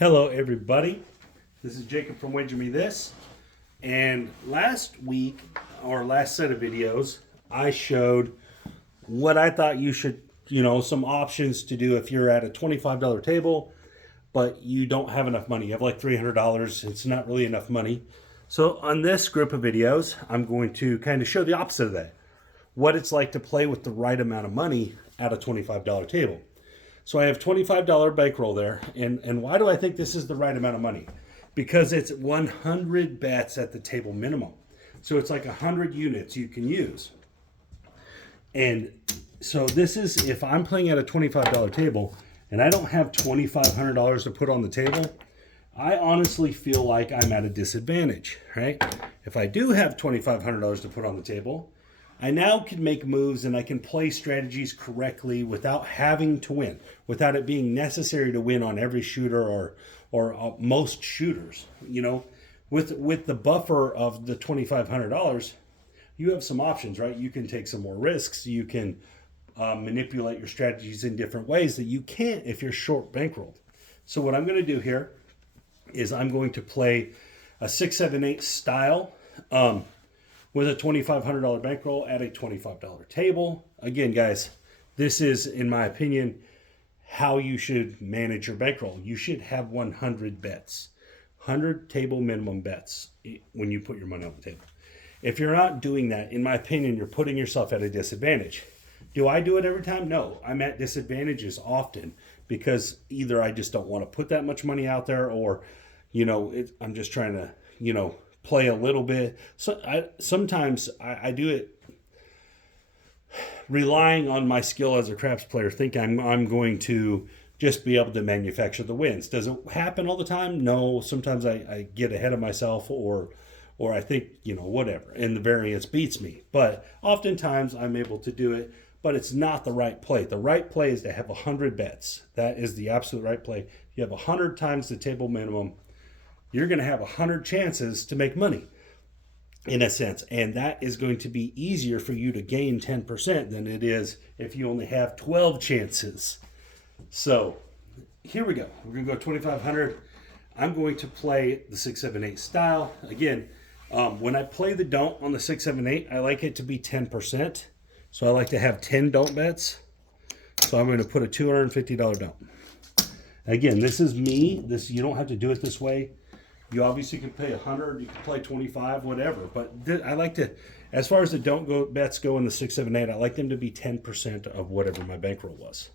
Hello everybody, this is Jacob from Wager Me This, and last week, or last set of videos, I showed what I thought you should, some options to do if you're at a $25 table, but you don't have enough money. You have like $300, it's not really enough money. So on this group of videos, I'm going to kind of show the opposite of that. What it's like to play with the right amount of money at a $25 table. So I have $25 bankroll there. And why do I think this is the right amount of money? Because it's 100 bets at the table minimum. So it's like 100 units you can use. And so this is, if I'm playing at a $25 table and I don't have $2,500 to put on the table, I honestly feel like I'm at a disadvantage, right? If I do have $2,500 to put on the table, I now can make moves and I can play strategies correctly without having to win, without it being necessary to win on every shooter or most shooters. With the buffer of the $2,500, you have some options, right? You can take some more risks. You can manipulate your strategies in different ways that you can't if you're short bankrolled. So what I'm going to do here is I'm going to play a 6, 7, 8 style with a $2,500 bankroll at a $25 table. Again, guys, this is, in my opinion, how you should manage your bankroll. You should have 100 bets, 100 table minimum bets when you put your money on the table. If you're not doing that, in my opinion, you're putting yourself at a disadvantage. Do I do it every time? No, I'm at disadvantages often because either I just don't want to put that much money out there, or, I'm just trying to, play a little bit. So sometimes I do it relying on my skill as a craps player, think I'm going to just be able to manufacture the wins. Does it happen all the time? No. Sometimes I get ahead of myself or I think, whatever, and the variance beats me. But oftentimes I'm able to do it, but it's not the right play. The right play is to have 100 bets. That is the absolute right play. You have 100 times the table minimum. You're going to have 100 chances to make money, in a sense. And that is going to be easier for you to gain 10% than it is if you only have 12 chances. So here we go. We're going to go 2,500. I'm going to play the 6, 7, 8 style. Again, when I play the don't on the 6, 7, 8, I like it to be 10%. So I like to have 10 don't bets. So I'm going to put a $250 don't. Again, this is me. You don't have to do it this way. You obviously can pay 100, you can play 25, whatever. But I like to, as far as the don't go bets go in the 6, 7, 8, I like them to be 10% of whatever my bankroll was.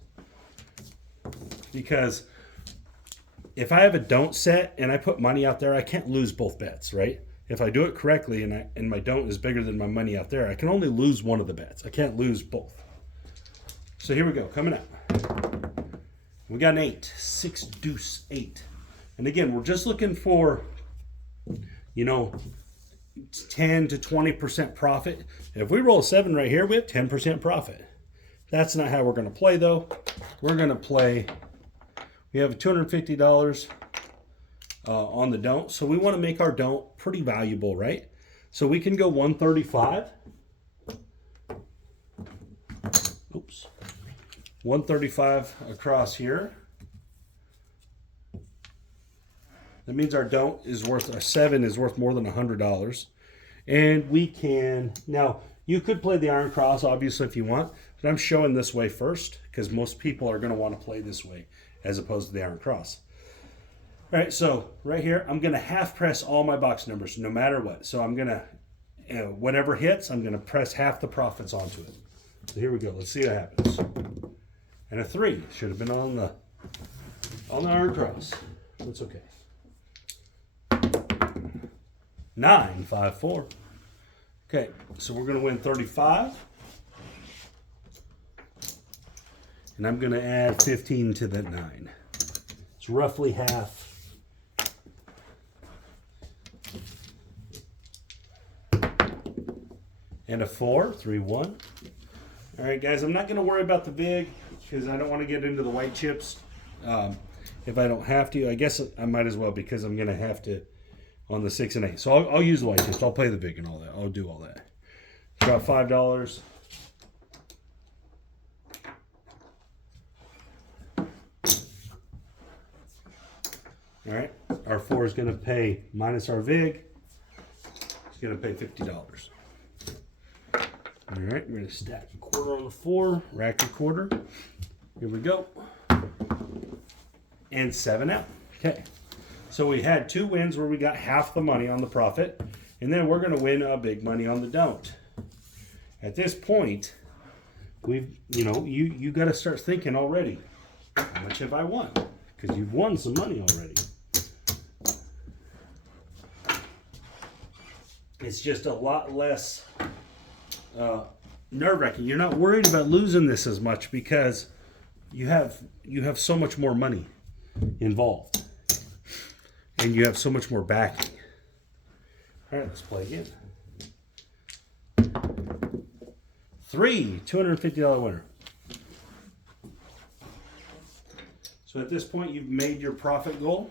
Because if I have a don't set and I put money out there, I can't lose both bets, right? If I do it correctly and my don't is bigger than my money out there, I can only lose one of the bets. I can't lose both. So here we go, coming up. We got an 8, 6, deuce, 8. And again, we're just looking for, 10 to 20% profit. If we roll a 7 right here, we have 10% profit. That's not how we're going to play, though. We're going to play, we have $250 on the don't. So we want to make our don't pretty valuable, right? So we can go 135. Oops. 135 across here. That means our don't is worth, our 7 is worth more than $100. And we can, now you could play the iron cross obviously if you want, but I'm showing this way first because most people are going to want to play this way as opposed to the iron cross. All right, so right here, I'm going to half press all my box numbers no matter what. So I'm going to, whatever hits, I'm going to press half the profits onto it. So here we go. Let's see what happens. And a 3 should have been on the iron cross. That's okay. 9, 5, 4. Okay, so we're going to win 35. And I'm going to add 15 to that 9. It's roughly half. And a 4, 3, 1. All right, guys, I'm not going to worry about the vig because I don't want to get into the white chips if I don't have to. I guess I might as well because I'm going to have to on the 6 and 8. So I'll use the white chips. I'll play the vig and all that. I'll do all that. Drop $5. All right, our 4 is going to pay minus our VIG. It's going to pay $50. All right, we're going to stack a quarter on the 4, rack a quarter. Here we go. And 7 out. Okay. So we had 2 wins where we got half the money on the profit, and then we're going to win big money on the don't. At this point, you got to start thinking already. How much have I won? Because you've won some money already. It's just a lot less nerve-wracking. You're not worried about losing this as much because you have so much more money involved, and you have so much more backing. All right, let's play again. 3, $250 winner. So at this point, you've made your profit goal.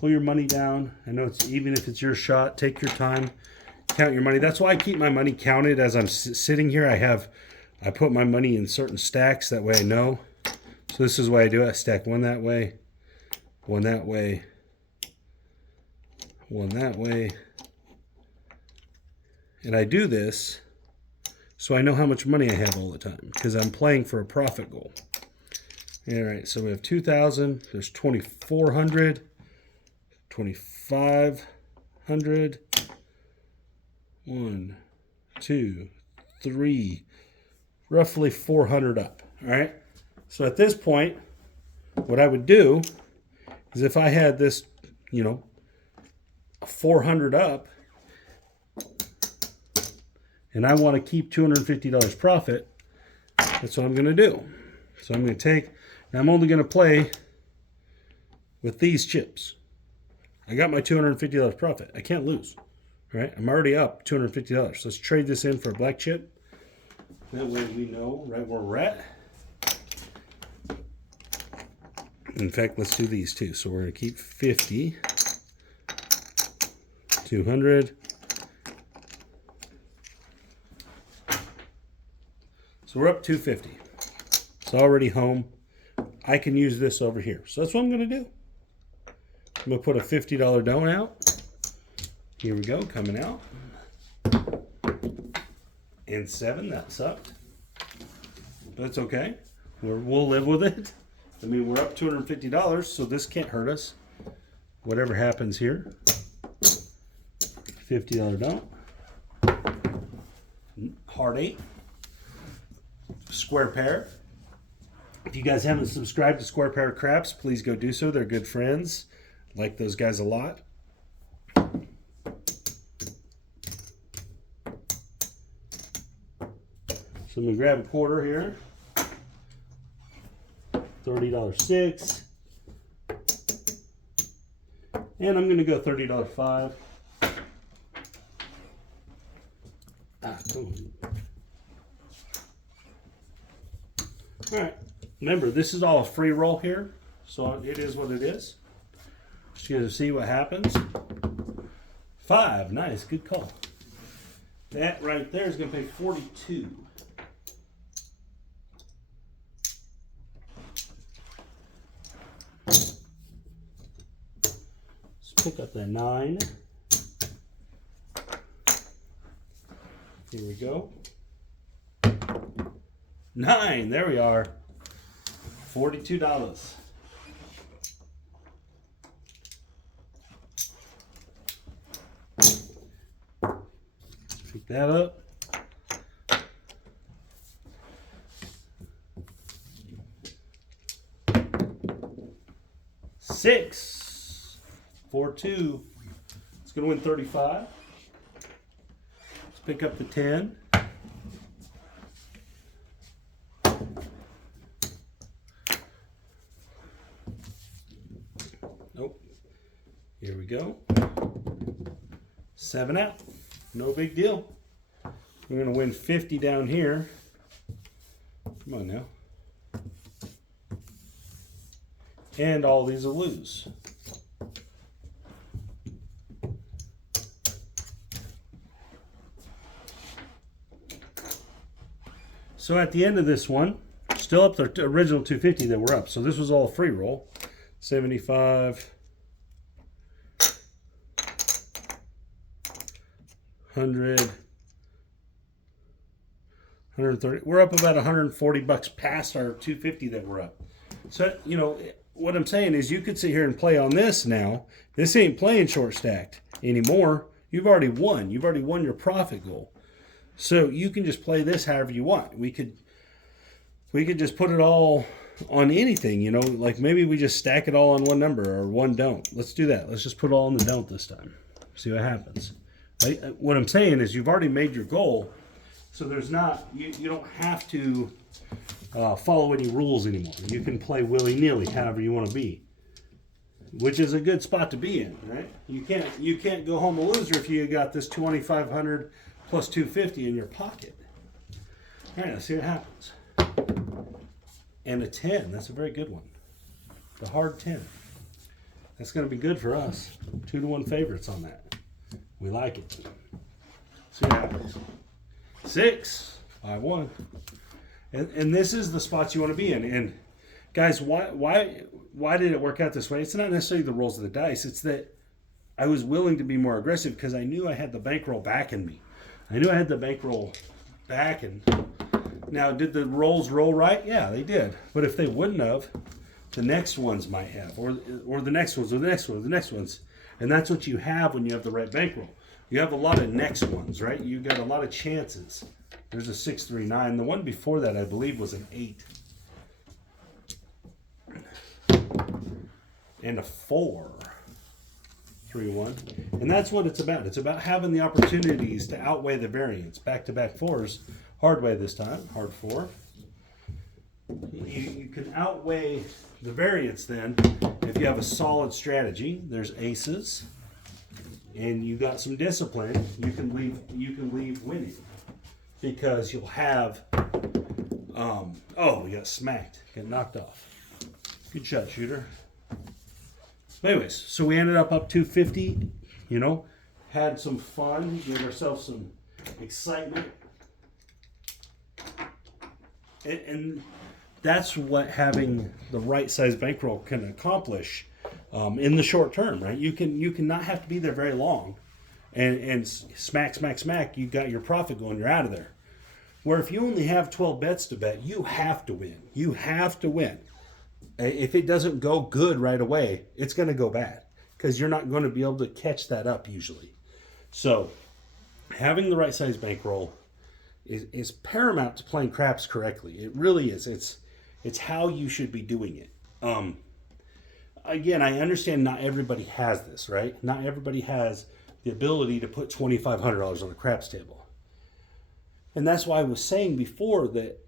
Pull your money down. I know it's even if it's your shot. Take your time. Count your money. That's why I keep my money counted as I'm sitting here. I put my money in certain stacks. That way I know. So this is why I do it. I stack one that way, one that way, one that way. And I do this so I know how much money I have all the time because I'm playing for a profit goal. All right, so we have 2,000. There's 2,400. 2,500. 1, 2, 3, roughly 400 up. All right. So at this point, what I would do is if I had this, 400 up, and I want to keep $250 profit, that's what I'm going to do. So I'm going to take, now I'm only going to play with these chips. I got my $250 profit. I can't lose. All right, I'm already up $250. Let's trade this in for a black chip. That way we know right where we're at. In fact, let's do these too. So we're going to keep 50, 200. So we're up 250. It's already home. I can use this over here. So that's what I'm going to do. I'm going to put a $50 don't out. Here we go, coming out. And 7, that sucked. But it's okay. We'll live with it. I mean, we're up $250, so this can't hurt us. Whatever happens here. $50 don't. Hard 8. Square pair. If you guys haven't subscribed to Square Pair Craps, please go do so. They're good friends. Like those guys a lot. So I'm going to grab a quarter here. $30 6. And I'm going to go $30 5. Come on. Alright. Remember, this is all a free roll here. So it is what it is. Just going to see what happens. 5. Nice. Good call. That right there is going to pay 42. Pick up that 9. Here we go. 9. There we are. $42. Pick that up. $6. 4-2. It's going to win 35. Let's pick up the 10. Nope. Here we go. 7 out. No big deal. We're going to win 50 down here. Come on now. And all these will lose. So at the end of this one, still up the original 250 that we're up. So this was all a free roll. 75, 100, 130. We're up about $140 past our 250 that we're up. So, you know, what I'm saying is you could sit here and play on this now. This ain't playing short stacked anymore. You've already won. You've already won your profit goal. So you can just play this however you want. We could just put it all on anything, you know, like maybe we just stack it all on one number or one don't. Let's do that. Let's just put it all in the don't this time. See what happens. What I'm saying is you've already made your goal. So there's not, you don't have to follow any rules anymore. You can play willy-nilly however you want to be, which is a good spot to be in, right? You can't go home a loser if you got this 2,500 plus 250 in your pocket. All right, let's see what happens. And a 10, that's a very good one. The hard 10. That's going to be good for us. 2-to-1 favorites on that. We like it. See what happens. 6, 5-1. And this is the spots you want to be in. And guys, why did it work out this way? It's not necessarily the rolls of the dice. It's that I was willing to be more aggressive because I knew I had the bankroll backing me. I knew I had the bankroll backing. Now, did the rolls roll right? Yeah, they did. But if they wouldn't have, the next ones might have, or the next ones, or the next ones, the next ones. And that's what you have when you have the right bankroll. You have a lot of next ones, right? You got a lot of chances. There's a 6, 3, 9. The one before that, I believe, was an 8. And a 4. 3, 1. And that's what it's about. It's about having the opportunities to outweigh the variance. Back-to-back 4s. Hard way this time. Hard 4. You can outweigh the variance then if you have a solid strategy. There's aces. And you got some discipline. You can leave winning. Because you'll have oh, we got smacked. Got knocked off. Good shot, shooter. But anyways, so we ended up 250, you know, had some fun, gave ourselves some excitement. And that's what having the right size bankroll can accomplish in the short term, right? You can not have to be there very long. And smack, you got your profit going, you're out of there. Where if you only have 12 bets to bet, you have to win. You have to win. If it doesn't go good right away, it's going to go bad because you're not going to be able to catch that up usually. So having the right size bankroll is paramount to playing craps correctly. It really is. It's how you should be doing it. Again, I understand not everybody has this, right? Not everybody has the ability to put $2,500 on a craps table. And that's why I was saying before that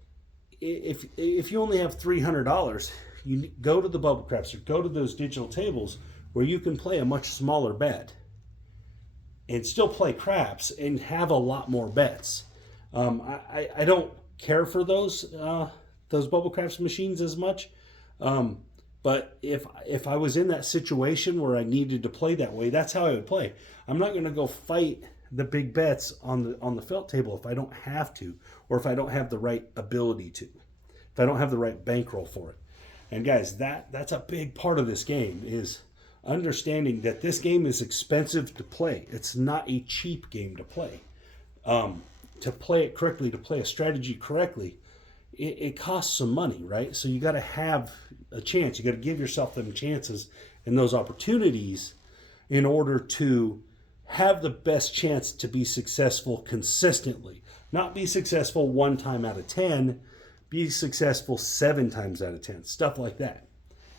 if you only have $300, you go to the bubble craps or go to those digital tables where you can play a much smaller bet and still play craps and have a lot more bets. I don't care for those bubble craps machines as much. But if I was in that situation where I needed to play that way, that's how I would play. I'm not going to go fight the big bets on the felt table if I don't have to, or if I don't have the right ability to, if I don't have the right bankroll for it. And guys, that's a big part of this game is understanding that this game is expensive to play. It's not a cheap game to play. To play it correctly, to play a strategy correctly, it costs some money, right? So you got to have a chance. You got to give yourself them chances and those opportunities in order to have the best chance to be successful consistently. Not be successful 1 time out of 10, be successful 7 times out of 10, stuff like that.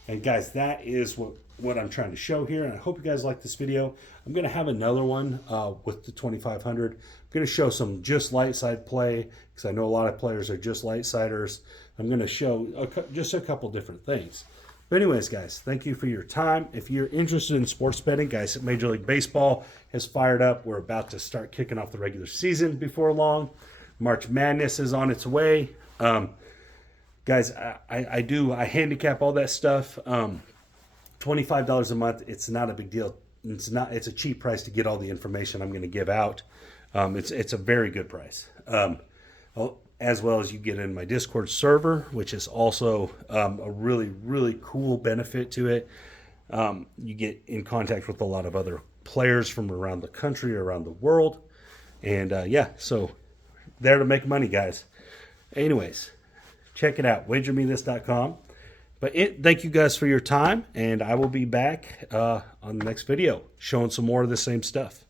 And guys, that is what I'm trying to show here. And I hope you guys like this video. I'm going to have another one with the 2,500. I'm going to show some just light side play because I know a lot of players are just light siders. I'm going to show just a couple different things. But anyways, guys, thank you for your time. If you're interested in sports betting, guys, Major League Baseball has fired up. We're about to start kicking off the regular season before long. March Madness is on its way. Guys, I handicap all that stuff. $25 a month. It's not a big deal. It's a cheap price to get all the information I'm going to give out. It's a very good price. as well as you get in my Discord server, which is also a really, really cool benefit to it. You get in contact with a lot of other players from around the country, around the world. And yeah, so there to make money, guys. Anyways, check it out, wagermethis.com. But thank you guys for your time, and I will be back on the next video showing some more of the same stuff.